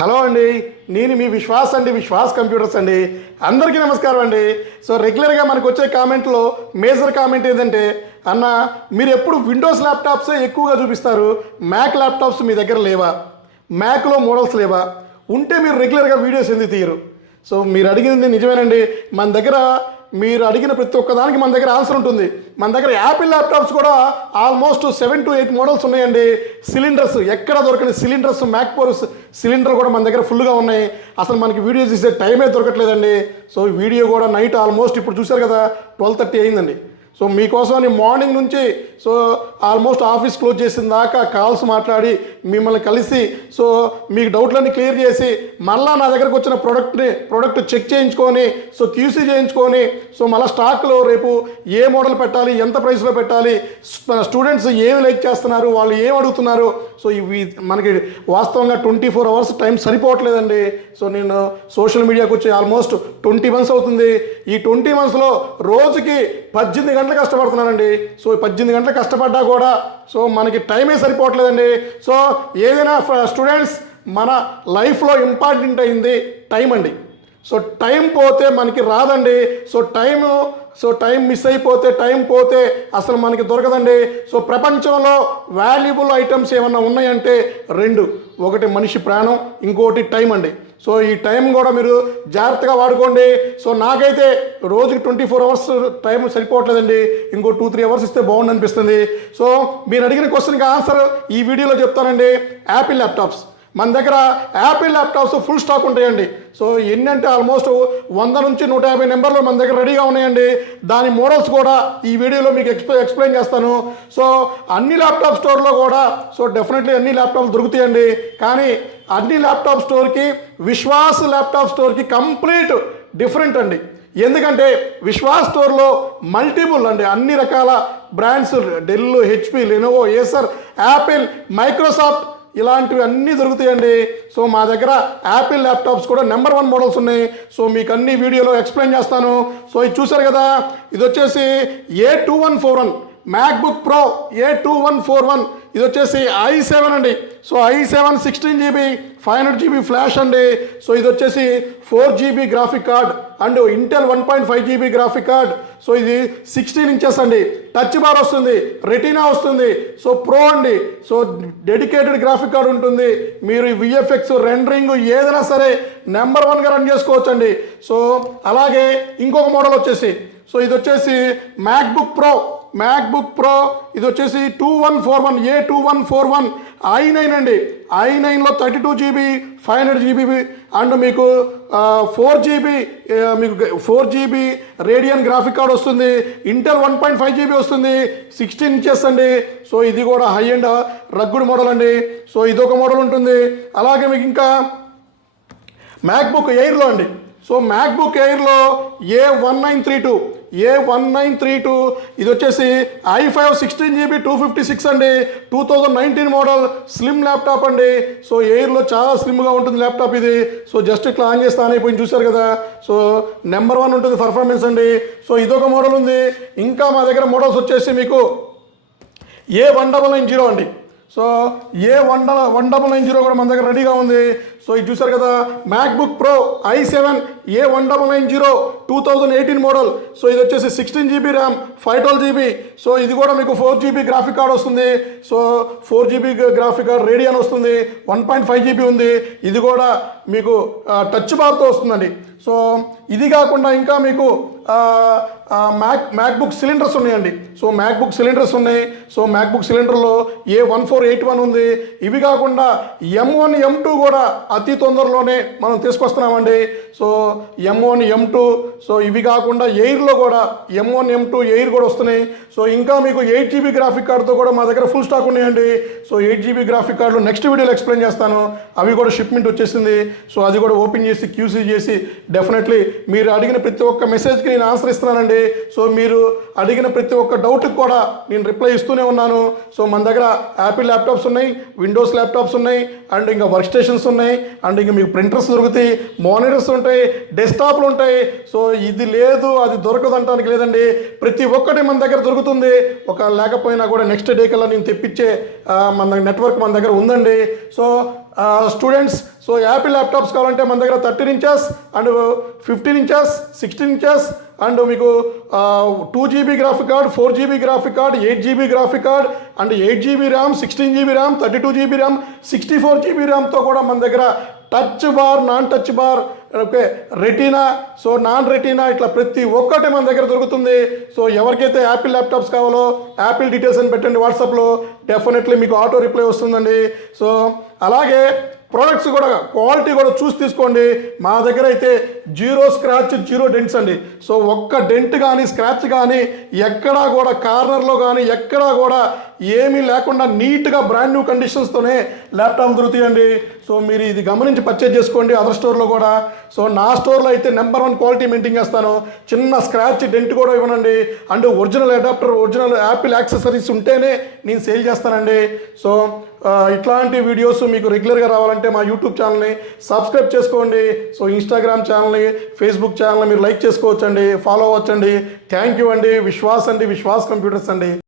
Hello అండి, నేను మీ విశ్వాస్ అండి, విశ్వాస్ కంప్యూటర్స్ అండి. అందరికీ నమస్కారం అండి. సో రెగ్యులర్గా మనకు వచ్చే కామెంట్లో మేజర్ కామెంట్ ఏంటంటే, అన్న మీరు ఎప్పుడు విండోస్ ల్యాప్టాప్సే ఎక్కువగా చూపిస్తారు, మ్యాక్ ల్యాప్టాప్స్ మీ దగ్గర లేవా, మ్యాక్లో మోడల్స్ లేవా, ఉంటే మీరు రెగ్యులర్గా వీడియోస్ ఎందుకు తీయరు? సో మీరు అడిగింది నిజమేనండి. మన దగ్గర మీరు అడిగిన ప్రతి ఒక్కదానికి మన దగ్గర ఆన్సర్ ఉంటుంది. మన దగ్గర యాపిల్ ల్యాప్టాప్స్ కూడా ఆల్మోస్ట్ 7 to 8 మోడల్స్ ఉన్నాయండి. సిలిండర్స్ ఎక్కడ దొరకని సిలిండర్స్, మ్యాక్ పోర్స్ సిలిండర్ కూడా మన దగ్గర ఫుల్గా ఉన్నాయి. అసలు మనకి వీడియోస్ తీసే టైమే దొరకట్లేదండి. సో వీడియో కూడా నైట్ ఆల్మోస్ట్ ఇప్పుడు చూశారు కదా 12:30 అయిందండి. సో మీకోసమని మార్నింగ్ నుంచి సో ఆల్మోస్ట్ ఆఫీస్ క్లోజ్ చేసిన దాకా కాల్స్ మాట్లాడి మిమ్మల్ని కలిసి సో మీకు డౌట్లన్నీ క్లియర్ చేసి మళ్ళీ నా దగ్గరకు వచ్చిన ప్రోడక్ట్ చెక్ చేయించుకొని సో క్యూసీ చేయించుకొని సో మళ్ళీ స్టాక్లో రేపు ఏ మోడల్ పెట్టాలి, ఎంత ప్రైస్లో పెట్టాలి, స్టూడెంట్స్ ఏమి లైక్ చేస్తున్నారు, వాళ్ళు ఏం అడుగుతున్నారు, సో ఇవి మనకి వాస్తవంగా 24 hours టైం సరిపోవట్లేదండి. సో నేను సోషల్ మీడియాకి వచ్చి ఆల్మోస్ట్ 20 months అవుతుంది. ఈ 20 monthsలో రోజుకి 18 గంటలు కష్టపడుతున్నానండి. సో 18 గంటలు కష్టపడ్డా కూడా సో మనకి టైమే సరిపోవట్లేదండి. సో ఏదైనా స్టూడెంట్స్ మన లైఫ్లో ఇంపార్టెంట్ అయింది టైం అండి. సో టైం పోతే మనకి రాదండి. సో టైం మిస్ అయిపోతే, టైం పోతే అసలు మనకి దొరకదండి. సో ప్రపంచంలో వాల్యుబుల్ ఐటమ్స్ ఏమన్నా ఉన్నాయంటే 2, ఒకటి మనిషి ప్రాణం, ఇంకోటి టైం అండి. సో ఈ టైం కూడా మీరు జాగ్రత్తగా వాడుకోండి. సో నాకైతే రోజుకి 24 hours టైం సరిపోవట్లేదండి. ఇంకో 2-3 hours ఇస్తే బాగుండు అనిపిస్తుంది. సో మీరు అడిగిన క్వశ్చన్కి ఆన్సర్ ఈ వీడియోలో చెప్తానండి. యాపిల్ ల్యాప్టాప్స్ మన దగ్గర యాపిల్ ల్యాప్టాప్స్ ఫుల్ స్టాక్ ఉంటాయండి. సో ఎన్నంటే ఆల్మోస్ట్ 100 నుంచి 150 నెంబర్లు మన దగ్గర రెడీగా ఉన్నాయండి. దాని మోడల్స్ కూడా ఈ వీడియోలో మీకు ఎక్స్ప్లెయిన్ చేస్తాను. సో అన్ని ల్యాప్టాప్ స్టోర్లో కూడా సో డెఫినెట్లీ అన్ని ల్యాప్టాప్స్ దొరుకుతాయండి. కానీ అన్ని ల్యాప్టాప్ స్టోర్కి, విశ్వాస్ ల్యాప్టాప్ స్టోర్కి కంప్లీట్ డిఫరెంట్ అండి. ఎందుకంటే విశ్వాస్ స్టోర్లో మల్టిపుల్ అండి, అన్ని రకాల brands, Dell, HP, Lenovo, Acer, Apple, Microsoft ఇలాంటివి అన్నీ దొరుకుతాయండి. సో మా దగ్గర యాపిల్ ల్యాప్టాప్స్ కూడా నెంబర్ 1 మోడల్స్ ఉన్నాయి. సో మీకు అన్ని వీడియోలో ఎక్స్ప్లెయిన్ చేస్తాను. సో ఇది చూసారు కదా, ఇది వచ్చేసి A2141 మ్యాక్బుక్ ప్రో A2141. ఇది వచ్చేసి i7 అండి. So i7 16GB 500GB flash అండి. సో ఇది వచ్చేసి 4GB graphic card and Intel 1.5GB graphic card. So ఇది 16 inches అండి. టచ్ బార్ వస్తుంది, రెటీనా వస్తుంది. సో ప్రో అండి. సో డెడికేటెడ్ గ్రాఫిక్ కార్డ్ ఉంటుంది. మీరు విఎఫ్ఎక్స్, రెండరింగ్ ఏదైనా సరే నెంబర్ 1గా రన్ చేసుకోవచ్చు అండి. సో అలాగే ఇంకొక మోడల్ వచ్చేసి సో ఇది వచ్చేసి మ్యాక్బుక్ ప్రో ఇది వచ్చేసి 2141 A2141 i9 అండి. i9లో 32GB 500GB అండ్ మీకు 4GB రేడియన్ గ్రాఫిక్ కార్డ్ వస్తుంది. ఇంటెల్ 1.5GB వస్తుంది. 16 inches అండి. సో ఇది కూడా హై అండ్ రగ్గుడ్ మోడల్ అండి. సో ఇదొక మోడల్ ఉంటుంది. అలాగే మీకు ఇంకా మ్యాక్బుక్ ఎయిర్లో అండి. సో మ్యాక్బుక్ ఎయిర్లో A1932 ఇది వచ్చేసి i5 16GB 256 అండి. 2019 మోడల్ స్లిమ్ ల్యాప్టాప్ అండి. సో ఎయిర్లో చాలా స్లిమ్గా ఉంటుంది ల్యాప్టాప్ ఇది. సో జస్ట్ ఇట్లా ఆన్ చేస్తే ఆన్ అయిపోయింది, చూసారు కదా. సో నెంబర్ 1 ఉంటుంది పర్ఫార్మెన్స్ అండి. సో ఇదొక మోడల్ ఉంది. ఇంకా మా దగ్గర మోడల్స్ వచ్చేసి మీకు A1990 అండి. సో A1990 కూడా మన దగ్గర రెడీగా ఉంది. సో ఇది చూసారు కదా, MacBook pro i7 A1990 2018 model. So ఇది వచ్చేసి 16GB ర్యామ్ 512GB. సో ఇది కూడా మీకు 4GB గ్రాఫిక్ కార్డ్ వస్తుంది. So 4GB graphic card radian వస్తుంది. 1.5GB ఉంది. ఇది కూడా మీకు టచ్ బార్తో వస్తుందండి. సో ఇది కాకుండా ఇంకా మీకు మ్యాక్బుక్ సిలిండర్స్ ఉన్నాయండి. సో మ్యాక్బుక్ సిలిండర్స్ ఉన్నాయి. సో మ్యాక్బుక్ సిలిండర్లో A1481 ఉంది. ఇవి కాకుండా M1 M2 కూడా అతి తొందరలోనే మనం తీసుకొస్తున్నామండి. సో M1 M2 సో ఇవి కాకుండా ఎయిర్లో కూడా M1 M2 ఎయిర్ కూడా వస్తున్నాయి. సో ఇంకా మీకు 8GB గ్రాఫిక్ కార్డ్తో కూడా మా దగ్గర ఫుల్ స్టాక్ ఉన్నాయండి. సో 8GB గ్రాఫిక్ కార్డులు నెక్స్ట్ వీడియోలో ఎక్స్ప్లెయిన్ చేస్తాను. అవి కూడా షిప్మెంట్ వచ్చేసింది. సో అది కూడా ఓపెన్ చేసి క్యూసీ చేసి డెఫినెట్లీ మీరు అడిగిన ప్రతి ఒక్క మెసేజ్కి నేను ఆన్సర్ ఇస్తున్నానండి. సో మీరు అడిగిన ప్రతి ఒక్క డౌట్కి కూడా నేను రిప్లై ఇస్తూనే ఉన్నాను. సో మన దగ్గర యాపిల్ ల్యాప్టాప్స్ ఉన్నాయి, విండోస్ ల్యాప్టాప్స్ ఉన్నాయి, అండ్ ఇంకా వర్క్ స్టేషన్స్ ఉన్నాయి, అండ్ ఇంకా మీకు ప్రింటర్స్ దొరుకుతాయి, మానిటర్స్ ఉంటాయి, డెస్క్టాప్లు ఉంటాయి. సో ఇది లేదు అది దొరకదు అంటానికి లేదండి. ప్రతి ఒక్కటి మన దగ్గర దొరుకుతుంది. ఒక లేకపోయినా కూడా నెక్స్ట్ డే కల్లా నేను తెప్పించే మన నెట్వర్క్ మన దగ్గర ఉందండి. So students so Apple laptops కావాలంటే మన దగ్గర 13 inches and 15 inches 16 inches and మీకు 2 GB graphic card 4 GB graphic card 8 GB graphic card and 8 GB RAM 16 GB RAM 32 GB RAM 64 GB ర్యామ్తో కూడా మన దగ్గర touch bar non touch bar okay retina so non retina ఇట్లా ప్రతి ఒక్కటి మన దగ్గర దొరుకుతుంది. సో ఎవరికైతే యాపిల్ ల్యాప్టాప్స్ కావాలో యాపిల్ డీటెయిల్స్ అని పెట్టండి వాట్సాప్లో, డెఫినెట్లీ మీకు ఆటో రిప్లై వస్తుందండి. సో అలాగే ప్రోడక్ట్స్ కూడా క్వాలిటీ కూడా చూసి తీసుకోండి. మా దగ్గర అయితే 0 స్క్రాచ్ 0 డెంట్స్ అండి. సో ఒక్క డెంట్ కానీ స్క్రాచ్ కానీ ఎక్కడా కూడా కార్నర్లో కానీ ఎక్కడా కూడా ఏమీ లేకుండా నీట్గా బ్రాండ్ న్యూ కండిషన్స్తోనే ల్యాప్టాప్ దొరుకుతాయండి. సో మీరు ఇది గమనించి పర్చేజ్ చేసుకోండి అదర్ స్టోర్లో కూడా. సో నా స్టోర్లో అయితే నెంబర్ 1 క్వాలిటీ మెయింటైన్ చేస్తాను. చిన్న స్క్రాచ్ డెంట్ కూడా ఇవ్వనండి. And original adapter original Apple accessories ఉంటేనే నేను సేల్ చేస్తానండి. సో ఇట్లాంటి వీడియోస్ మీకు రెగ్యులర్గా రావాలంటే మా యూట్యూబ్ ఛానల్ని సబ్స్క్రైబ్ చేసుకోండి. సో ఇన్స్టాగ్రామ్ ఛానల్ని ఫేస్బుక్ ఛానల్ని మీరు లైక్ చేసుకోవచ్చండి, ఫాలో అవ్వచ్చండి. థ్యాంక్ యూ అండి. విశ్వాస్ కంప్యూటర్స్ అండి.